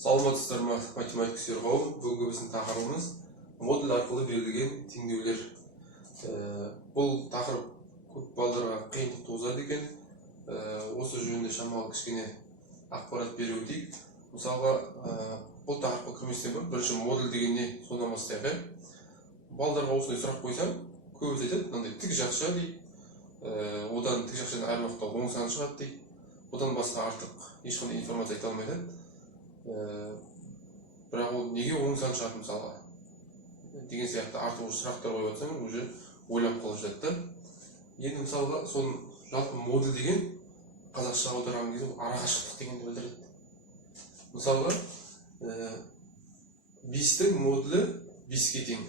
Саламатсыздар ма, математик сүйер қауым. Бүгінгі біздің тақырыбымыз модуль арқылы берілген теңдеулер. Бұл тақырып көп балдарға қиындық туғызады екен. Осы жөнінде шамалы кішкене ақпарат бере өтейік. Мысалға, бұл тақырыпқа кірместен бұрын бірінші модуль деген не, содан бастайық. Балдарға осындай сұрақ қойсам, көбісі айтады, мынандай тік жақша дейді. Одан тік жақшадан әр уақытта 10 сан шығады дейді. Одан басқа артық ешқандай информация айта алмайды. Бірақ ол неге 10 сан шығады мысалға деген сияқты артық сұрақтар қойып жатсаң, уже ойлап қалып жатты. Енді мысалға соның жалпы модуль деген қазақша аударған кезде ол арақашықтық дегенді білдіреді. Мысалға 5-тің модулі 5-ке тең.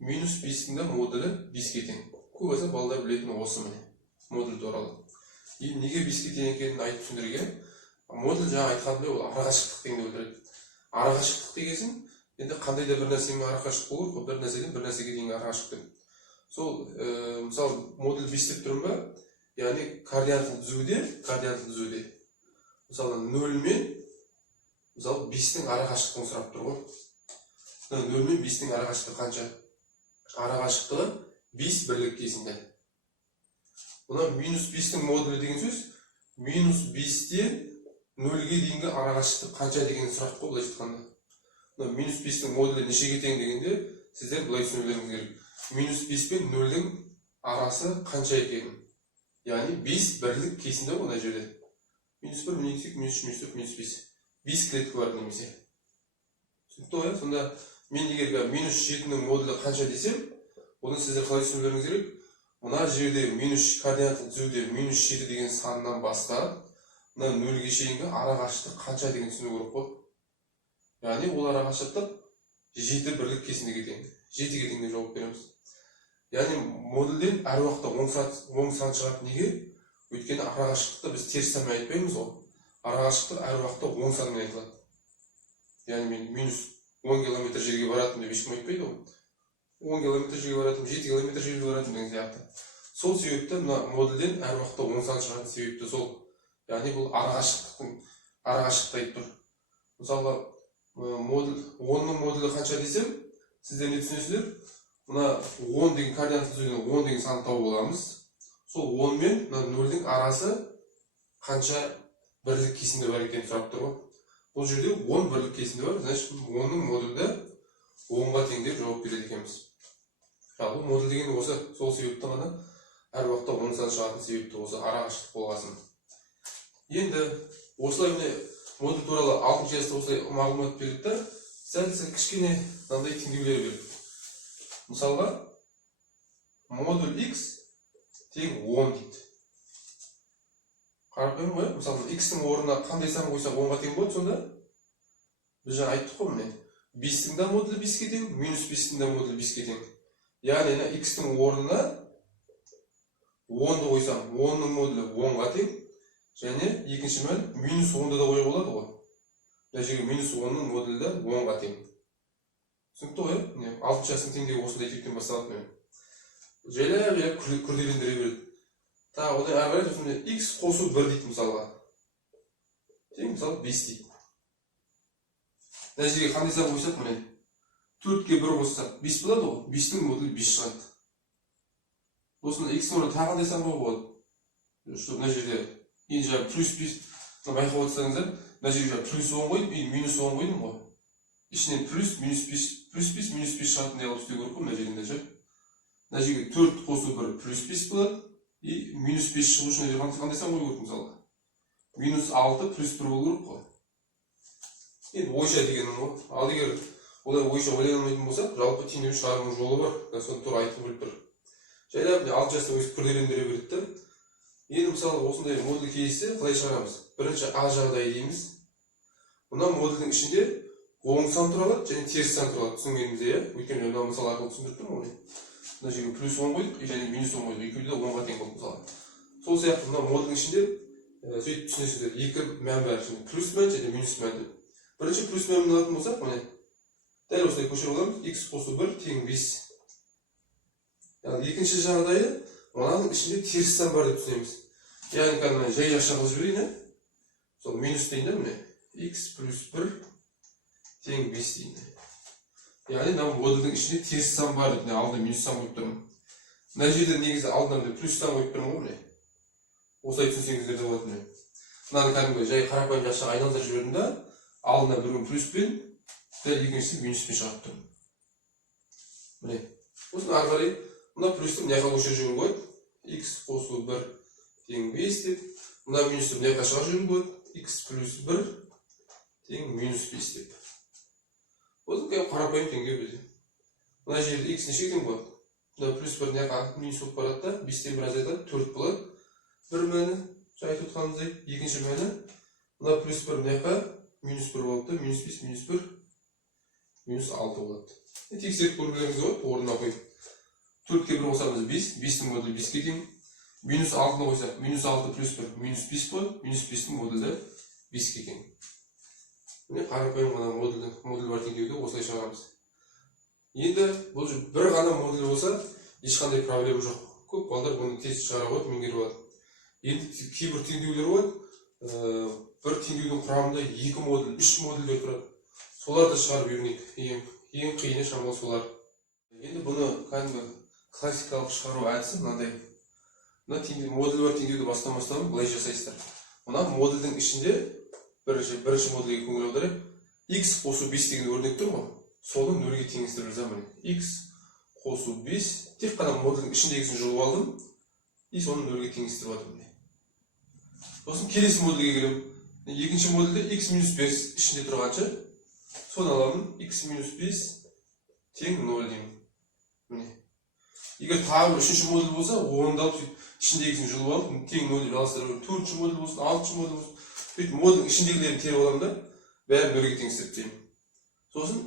Минус 5-тің модулі 5-ке тең. Көбісі балдар білетін осы міне модуль туралы. Енді неге 5-ке тең екенін айтып түсіндіруге, модуль жаңа айтқандай ол арақашықтық дегенді білдіреді. Арақашықтық дегенсің, енді қандай да бір нәрсемен арақашық болу керек, бір нәрседен бір нәрсеге дейін арақашықтық. Сол, мысалы, модуль 5 деп тұрмын ба, яғни координаталы түзуде. Мысалы, 0 мен, мысалы, 5-тің арақашықтығын сұрап тұр ғой. 0 мен 5-тің арақашықтығы қанша? Арақашықтығы 5 бірлік кесінде. Бұна минус 5-тің модулі деген сөз, минус 5-тен 0-ге дейінгі арақашықтық қанша деген сұрақ қой, былай айтқанда. Минус 5-тің модулі нешеге тең дегенде, сіздер былай түсінулеріңіз керек. Минус 5 пен 0-дің арасы қанша екенін. Яғни 5 бірлік кесінде мына жерде. Минус 1, минус 2, минус 3, минус 4, минус 5. 5 клетка бар немесе. Түсінікті ғой, сонда мен егер минус 7-ның модулі қанша десем, оны сіздер қалай түсінулеріңіз керек. Мына жерде координаталы түзуде минус 7 деген санынан бастап, 0-ге шейінгі арақашықтық қанша деген түсіну керек қой. Яғни ол арақашықтық 7 бірлік кесіндеге тең. 7-ге тең деп жауап береміз. Яғни модульден әр уақытта 10 сан шығады неге? Өйткені арақашықтықты біз теріс санмен айтпаймыз ғой. Арақашықтық әр уақытта 10 санмен айтылады. Яғни мен минус 10 километр жерге баратым деп ешкім айтпайды ғой. 10 километр жерге баратым, 7 километр жерге баратым деген сияқты. Сол себепті модульден әр уақытта 10 сан шығатын себепті сол. Яғни бұл арақашықтықты айтып тұр. Мысалы, 10-ның модулі қанша десем, сіздер не түсінесіздер? Мына 10 деген координаталы түзуден 10 деген санды тауып аламыз. Сол 10 мен 0-дің арасы қанша бірлік кесінде бар екенін сұрап тұр ғой. Бұл жерде 10 бірлік кесінде бар, значит 10-ның модулі 10-ға тең деп жауап береді екенбіз. Бұл модуль деген осы сол себепті ғана әр уақытта 10 сан шығатын себепті осы арақашықтық болғасын. Енді осылай модуль туралы 6-шы жаста осылай мағлұмат берді, сәл кішкене мынандай теңдеулер берді. Мысалға, модуль x тең 10 дейді. Қарап көрің ғой, мысалы, x-тің орнына қандай сан қойсақ 10-ға тең болады сонда? Біз жаңа айттық қой міне. 5-тің модулі 5-ке тең, минус 5-тің модулі 5-ке тең. Яғни x-тің орнына 10-ды қойсам, 10-ның модулі 10-ға тең. Және екінші мән минус 10-ды да қоя болады ғой. Мына жерге минус 10-ның модулі 10-ға тең. Түсінікті ғой? 6 жасының теңдегі осындай типтен басталады. Жайлап күрделендіре береді. Одан әрі қарай x қосу 1 дейді мысалға. Тең мысалы 5 дейді. Мына жерге қандай сан қойсақ міне 4-ке 1 қоссақ 5 болады ғой. 5-тің модулі 5 шығады. Осында x-тің орнына тағы қандай сан қоюға болады? Мына жерде енді жаңа плюс 5 байқап отырсаңыздар, мына жерге плюс 10 қойдым, минус 10 қойдым ғой. Ішінен плюс 5 минус 5 шығатын не қылып істеу керек қой мына жерінде ше. Мына жерге 4 қосу 1 плюс 5 болады. И минус 5 шығу үшін қандай сан қою керек мысалға? Минус 6 плюс 1 болу керек қой. Енді ойша дегенім ғой. Ал егер олай ойша ойлай алмайтын болсақ, жалпы теңдеу шығарудың жолы бар. Соны тура айтып біліп тұр. Жайлап 6 жаста өз күрделендіре берді. Енді мысалы осындай модуль кейсі қалай шығарамыз? Бірінші А жағдайы дейміз. Мына модульдің ішінде оң сан тұралады және теріс сан тұралады. Түсінгенімізде, өйткені мына мысал арқылы түсіндіріп тұрмын ғой. Мына жерге плюс 10 қойдық және минус 10 қойдық. Екеуі де 10-ға тең болды мысалы. Сол сияқты мына модульдің ішінде сөйтіп түсінесіздер. Екі мән бар, плюс мән және минус мән деп. Бірінші плюс мәнін алатын болсақ, міне дәл осылай көшіріп аламыз. X қосу 1 тең 5. Екінші жағдайы мынаның ішінде теріс сан бар деп түсінеміз. Яғни жай жақша қылып жіберейін, сол минус дейін де міне x плюс 1 тең 5 деймін. Яғни мына модульдің ішінде теріс сан бар деп, алдында минус сан қойып тұрмын. Мына жерде негізі алдында плюс сан қойып тұрмын ғой. Осылай түсінсеңіздер де болады. Мынаны кәдімгі жай қарапайым жақшаға айналдырып жібердім да, алдына бір күн плюспен, дәл екіншісін минуспен шығарып тұрмын. Міне. Осыны ары қарай мына плюсті мына жаққа көшіріп жіберуге болады. X қосу 1 тең 5 деп. Мына минусты мына жаққа шығарып жіберуге болады. X плюс 1 тең минус 5 деп. Осы қарапайым теңдеу бізде. Мына жерде x неше тең болады? Мына плюс 1 мына жаққа минус болып барады да, 5-тен бір азайтады, 4 болады. Бір мәні жай тұтқанымыздай, екінші мәні мына плюс 1 мына жаққа минус 1 болады да, минус 5 минус 1 минус 6 болады. Тексеріп көргілеріңіз болады, орнына қойып. 4-ке 1 қосамыз 5, 5-тің модулі 5-ке тең. Минус 6-ны қойсақ, минус 6 плюс 1 минус 5 болады, минус 5-тің модулі 5-ке тең. Міне қарапайым ғана модуль бар теңдеуді осылай шығарамыз. Енді бұл бір ғана модуль болса, ешқандай проблема жоқ. Көп балдар бұны тез шығара қойып меңгеріп алады. Енді кейбір теңдеулер болады, бір теңдеудің құрамында 2 модуль, 3 модульдер тұрады. Соларды шығарып үйренейік. Ең қиыны шамалы солар. Енді бұны кәдімгі классикалық шығару әдісі мынандай. Мына модуль бар теңдеуді бастамастан былай жасайсыздар. Мына модульдің ішінде бірінші модульге көңіл аударайық. X қосу 5 деген өрнек тұр ғой. Соны 0-ге теңестіріп жазамын. X қосу 5, тек қана модульдің ішіндегісін жұлып алдым, и соны 0-ге теңестіріп алдым. Сосын келесі модульге келем. Екінші модульде x минус 5 ішінде тұрғанша, соны аламын, x минус 5 тең 0 деймін. Егер тағы үшінші модуль болса, оны да алып, ішіндегісін жұлып алып, тең 0 деп алыстырып, төртінші модуль болсын, алтыншы модуль болсын, сөйтіп модульдің ішіндегілерін теріп аламын да, бәрін 0-ге теңестіріп деймін. Сосын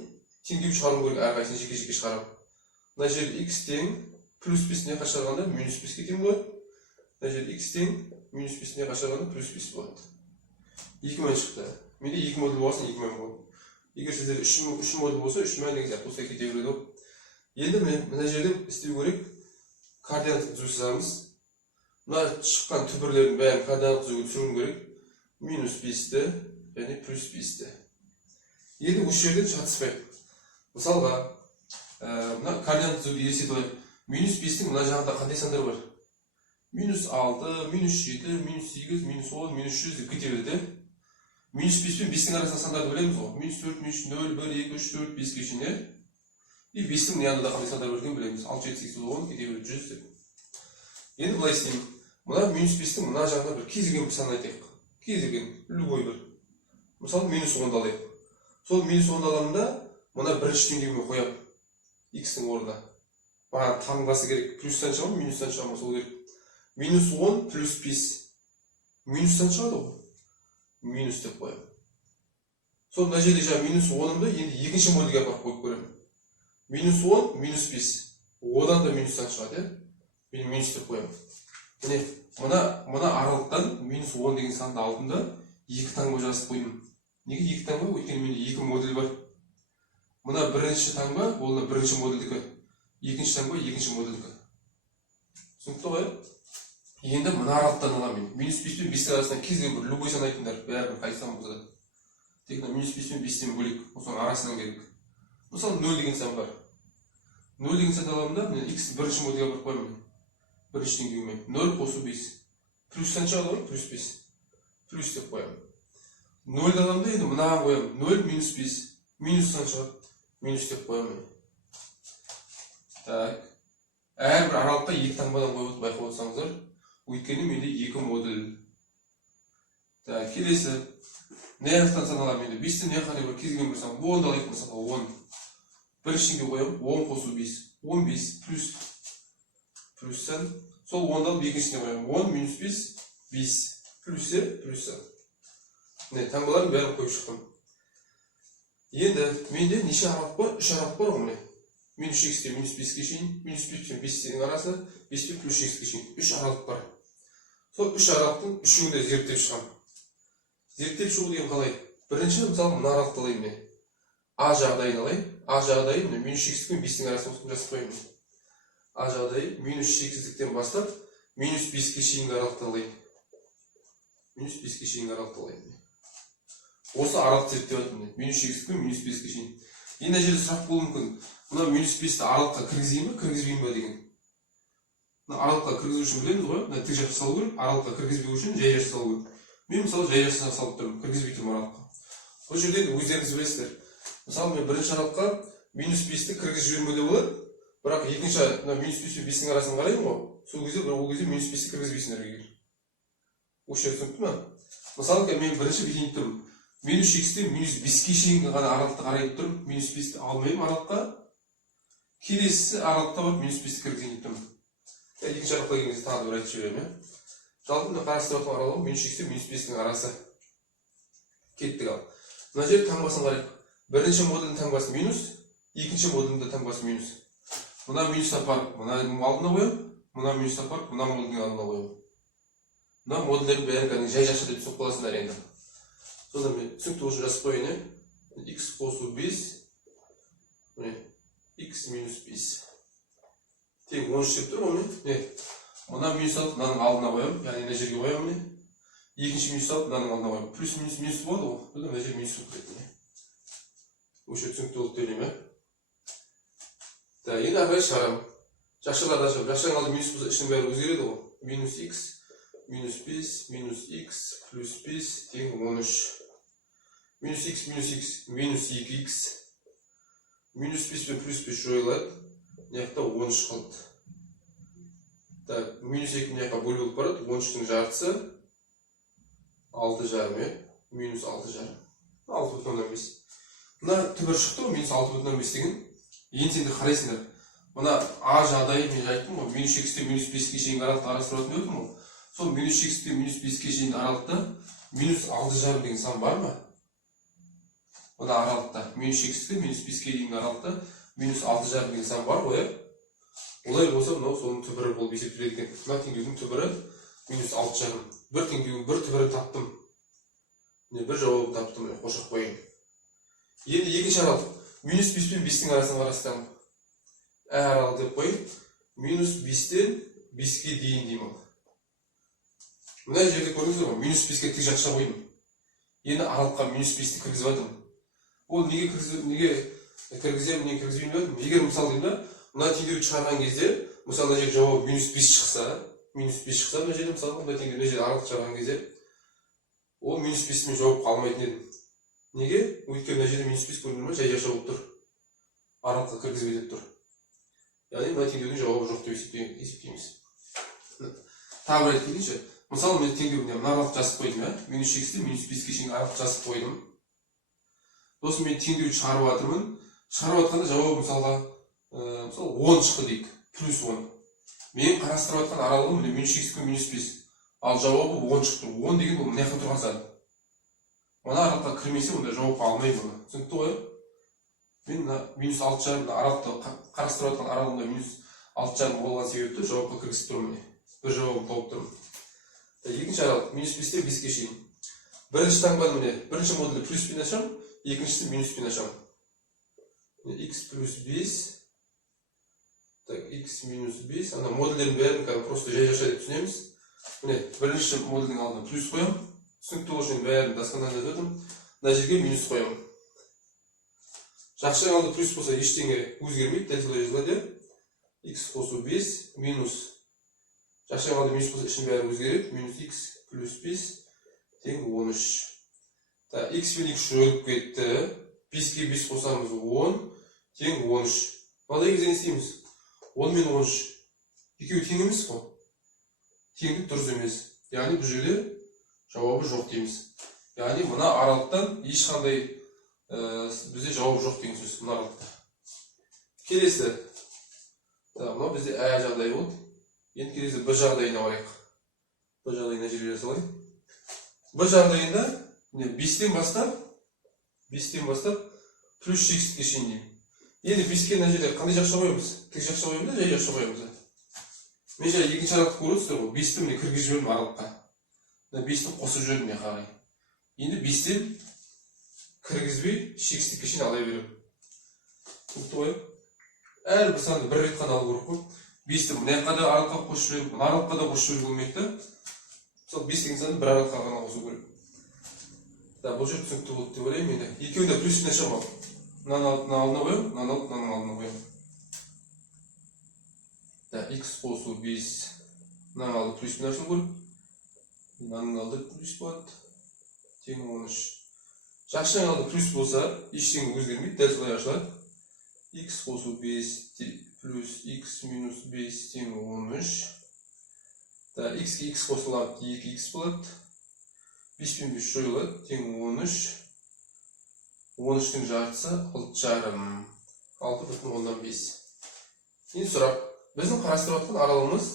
теңдеу шығару керек, әрқайсысын жеке-жеке шығарам. Мына жерде x тең плюс 5 не қашырғанда минус 5-ке тең болады. Мына жерде x тең минус 5 не қашырғанда плюс 5 болады. 2 мән шықты. Менде 2 модуль болсын, 2 мән болады. Егер сіздер 3 модуль болса, 3 мән деген сияқты осылай кете береді. Енді мына жерде істеу керек, координат түзу сызамыз. Мына шыққан түбірлердің бәрін координат түзуге түсіруім керек. Минус 5-ті және плюс 5-ті. Енді осы жерден шатыспайық. Мысалға, мына координат түзуді елестетіп алайық. Минус 5-тің мына жағында қандай сандар бар? Минус 6, минус 7, минус 8, минус 10, минус 100 деп кете береді. Минус 5 пен 5-тің арасында сандарды білеміз ғой. Минус 4, минус 0, 1, 2, 3, 4, 5-ге шейін. И 5-тің мына қандай сандар бар екенін білеміз. 6, 7, 8, 10 кете береді 100 деп. Енді былай істеймін. Мына минус 5-тің мына жағында бір кез келген бір сан айтайық. Кез келген, любой бір. Мысалы, минус 10-ды алайық. Сол минус 10-ды аламын да, мына бірінші теңдеуге қоям. X-тің орнына. Маған таңбасы керек. Плюстан шығамын, минустан шығамын, сол керек. Минус 10 плюс 5. Минустан шығады ғой. Минус деп қоям. Сол мына жерде жаңа минус 10-ымды енді екінші модульге апарып қойып көремін. Минус 10, минус 5. Одан да минустан шығады, мен минус деп қоям. Міне, мына аралықтан минус 10 деген санды алдым да, 2 таңба жазып қойдым. Неге 2 таңба? Өйткені менде 2 модуль бар. Мына бірінші таңба, ол бірінші модульдікі. Екінші таңба, екінші модульдікі. Түсінікті ғой? Енді мына аралықтан аламын. Минус 5 пен 5 арасынан кез келген бір любой сан айтыңдар, бәрібір қай сан болса да. Тек минус 5 пен 5-тен бөлек, осының арасынан керек. Мысалы 0 деген сан бар. 0 деген санды аламын да, x бірінші модульге апарып қоямын. Бірінші теңдеуімен 0 қосу 5. Плюстан шығады ғой, плюс 5. Плюс деп қоямын. 0 аламын да, енді мынаған қоямын. 0 минус 5. Минустан шығады. Минус деп қоямын. Так. Әрбір аралыққа 2 таңбадан қойып байқап отырсаңыздар, өйткені менде 2 модуль. Так, келесі. Не жақтан сан аламын енді? 5-тен не қандай бір кез келген бір сан. 10-ды алайық мысалы 10. Біріншіге қоямын. 10 қосу 5. 15 плюс плюстан. Сол 10-ды алып екіншіне қоямын. 10 минус 5, 5. Плюс плюстан. Міне, таңбалардың бәрін қойып шықтым. Енді менде неше аралық бар? 3 аралық бар ғой. Минус x-те минус 5-ке шейін, минус 5 пен 5-тің арасы 5 пен плюс x-ке шейін. 3 аралық бар. Сол 3 аралықтың үшеуін де зерттеп шығам. Зерттеп шығу деген қалай? Бірінші, мысалы, мына аралықты алайын мен. А жағдайын алайын. А жағдайы минус x пен 5-тің арасы осыны жазып қоямын. А жағдайы минус x-тен бастап минус 5-ке шейінгі аралықты алайын. Минус 5-ке шейінгі аралықты алайын. Осы аралық зерттеп жатырмын. Минус 8 пен минус 5-ке шейін. Енді жерде сұрақ болуы мүмкін. Мына минус 5-ті аралыққа кіргізейін ба, кіргізбеймін ба деген. Мына аралыққа кіргізу үшін білеміз ғой, мына тік жақ салу керек, аралыққа кіргізбеу үшін жай жақ салу керек. Мен мысалы жай жақ салып тұрмын, кіргізбей тұрмын аралыққа. Бұл жерде өздеріңіз білесіздер. Мысалы мен бірінші аралыққа минус 5-ті кіргізіп жібермеуге болады. Бірақ екінші минус 5 пен 5-ің арасын қараймын ғой. Сол кезде минус 5-ті кіргізбейсіңдер егер. Осы жерде түсінікті ме? Мысалы мен бірінші бүйтейін тұрмын. Минус 6-тен минус 5-ке шейін ғана аралықты қарайып тұрып, минус 5-ті алмаймын аралыққа. Келесісі аралықта барып минус 5-ті кіргізейін тұрмын. Екінші аралыққа келген кезде тағы бір айтып жіберемін. Жалпы мына қарастырып жатқан аралығы минус 6-тен минус 5-тің арасы. Кеттік ал. Мына жер таңбасын қарайық. Бірінші модульдің таңбасы минус, екінші модульдің таңбасы минус. Мына минус апарып, мына алдына қоямын, мына минус апарып, мына модульдің алдына қоямын. Мына модульдердің бәрін жай жақша деп түсініп қаласыңдар енді. Содан мен түсінікті үшін жазып қояйын. X қосу 5, x минус 5. Тең 13 деп тұр ғой. Мына минус алып, мынаның алдына қоямын, яғни мына жерге қоямын. Екінші минус алып, мынаның алдына қоямын. Плюс минус болады ғой. Бұл мына жер минус болып кетеді. Осы түсінікті болып төлеймін. Енді ары қарай шығарамын. Жақшаларды ашамын. Жақшаның алды минус болса, ішінің бәрі өзгереді ғой. Минус x, минус 5, минус x, плюс 5, тең 13. Минус x, минус 2x. Минус 5 пен плюс 5 жойылады. Мынаяқта 13 қалды. Минус 2 мынаяққа бөліп барады. 13-тің жартысы 6,5. Минус 6,5. 6,5. Мына түбір шықты ғой, минус 6,5 деген. Енді сендер қарайсыңдар. Мына А жағдайы мен айттым ғой, минус 2-тен минус 5-ке шейін аралықты қарастыратын өттім ғой. Сол минус 2-тен минус 5-ке шейін аралықта минус 6,5 деген сан бар ма? Мына аралықта минус 2-тен минус 5-ке дейін аралықта минус 6,5 деген сан бар ғой. Олай болса, мынау соның түбірі болып есептеледі екен. Мына теңдеудің түбірі минус 6,5. Бір теңдеудің бір түбірі таптым. Бір жауабын таптым, қошақ қойын. Енді екінші аралық. Минус 5 пен 5-тің арасын қарастырамын. Аралық деп қойын. Минус 5-тен 5-ке дейін деймін. Мына жерде көріңіздер ғой, минус 5-ке тік жақша қойдым. Енді аралыққа минус 5-ті кіргізіп жатырмын. Ол неге кіргіземін, не кіргізбеймін бе? Егер мысалы деймін да, мына теңдеуді шығарған кезде, мысалы мына жерде жауабы минус 5 шықса, мына жерде мысалы мына теңдеуді мына жерде аралық шығарған кезде, ол минус 5-мен жауап қалмайтын едім. Неге? Өйткені мына жерде минус 5 көрінер ме? Жай жақша болып тұр. Аралыққа кіргізбей деп тұр. Яғни мына теңдеудің жауабы жоқ деп есептейміз. Тағы бір айтып кетейінші. Мысалы мен теңдеуіне мына аралық жазып қойдым, минус 6-тен минус 5-ке шейін аралық жазып қойдым. Сосын мен теңдеуді шығарып жатырмын. Шығарып жатқанда жауабы мысалға 10 шықты дейік, плюс 10. Мен қарастырып жатқан аралығым минус 6-тен минус 5. Ал жауабы 10 шықты. 10 деген бұл мына жақта тұрған сан. Мына аралыққа кірмесе, онда жауап алмаймын бұны. Түсінікті ғой? Мен минус 6,5 аралықты қарастырып жатқан аралығымда минус 6,5 болған себепті жауапқа кіргізіп тұрмын. Бір жауабын тауып тұрмын. Екінші аралық минус 5-тен 5-ке шейін. Бірінші таңбаны міне, бірінші модулі плюс пен ашам, екіншісі минус пен ашам. X плюс 5. X минус 5. Ана модульдердің бәрін просто жай жақша деп түсінеміз. Міне, бірінші модульдің алдына плюс қоям. Түсінікті үшін бәрін досконально жаздым. Мына жерге минус қоям. Жақшаның алды плюс болса ештеңе өзгермейді, дәл солай жазылады. X қосу 5 минус. Жақшаның алды минус болса ішін бәрі өзгереді. Минус x плюс 5 тең 13. X пен x жойылып кетті. 5-ке 5 қосамыз 10 тең 13. Мынадай кезде не істейміз? 10 мен 13. Екеуі тең емес қой. Теңдік дұрыс емес. Яғни бұл жерде жауабы жоқ дейміз. Яғни мына аралықтан ешқандай бізде жауап жоқ деген сөз. Мына аралықта. Келесі. Мынау бізде ә жағдайы болды. Енді келесі Б жағдайына барайық. Б жағдайына жерге салайын. Б жағдайында 5-тен бастап плюс 6-ке шейін деймін. Енді 5-ке мына жерде қандай жақша қоямыз? Тік жақша қоямыз да, жай жақша қоямыз да. Мен жаңа екінші аралықты көріп отырсыздар ғой. 5-ті міне кіргізіп жібердім аралыққа. 5-ті қосып жібердім мен қарай. Енді 5-тен кіргізбей 6-ке шейін ала беремін. Түсінікті ғой? Әрбір санды бір рет қана алу керек қой. 5-ті мына жаққа да аралыққа қосып жіберіп, мына аралыққа да қосып жіберіп болмайды да. Мысалы 5 деген санды бір аралыққа ғана қосу керек. Бұл жер түсінікті болды деп ойлаймын енді. Екеуі де плюс нәрсе ма? Мынаның алдына қоямын, мынаның алып, мынаның алдына қоямын. X қосу 5. Мынаның алды плюс нәрсені көріп. Мынаның алды плюс болады. Тең 13. Жақшының алды плюс болса, ештеңе өзгермейді, дәл солай ашылады. X қосу 5 плюс X минус 5 тең 13. X-ке X қосылады, 2X болады. 5 пен 5 жойылады, тең 13. 13-тің жартысы 6,5. 6,5. Енді сұрақ. Біздің қарастырып жатқан аралығымыз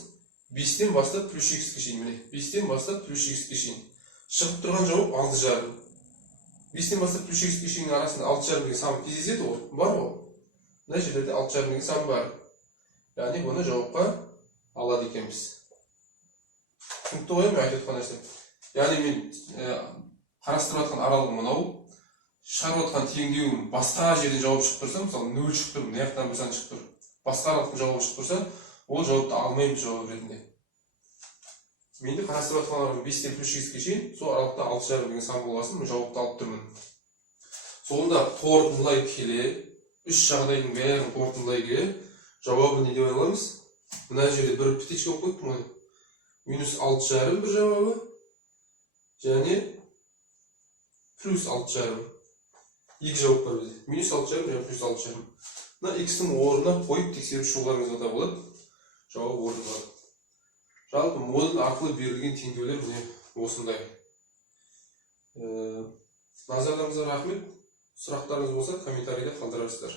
5-тен бастап плюс X-ке шейін. 5-тен бастап плюс X-ке шейін. Шығып тұрған жауап 6,5. 5-тен бастап плюс X-ке шейін арасында 6,5 деген сан кездеседі ғой. Бар ғой. Мына жерлерде 6,5 деген сан бар. Яғни бұны жауапқа алады екенбіз. Түсінікті ғой, мен айтып жатқан нәрсе. Яғни мен қарастырып жатқан аралығы мынау, шығарып жатқан теңдеуім басқа жерден жауап шығып тұрса, мысалы 0 шығып тұр, мына жақтан бір сан шығып тұр. Басқа аралықтың жауабы шығып тұрса, ол жауапты алмаймыз жауап ретінде. Менде қарастырып жатқан аралығым 5-тен плюс X-ке шейін, сол аралықта 6,5 деген сан болғасын, мен жауапты алып тұрмын. Соңында қорытындылай келе, үш жағдайдың бәрін қорытындылай келе, жауабы не деп аламыз? Мына жерде бір петечка болып қойыпты ма? Минус 6,5 бір жауабы, және плюс 6,5. Екі жауап бар бізде. Минус 6,5 және плюс 6,5. Мына X-тің орнына қойып тексеріп шығуларыңызға да болады. Жауап орындалады. Жалпы модуль арқылы берілген теңдеулер міне осындай. Назарларыңызға рахмет. Сұрақтарыңыз болса комментарийде қалдырасыздар.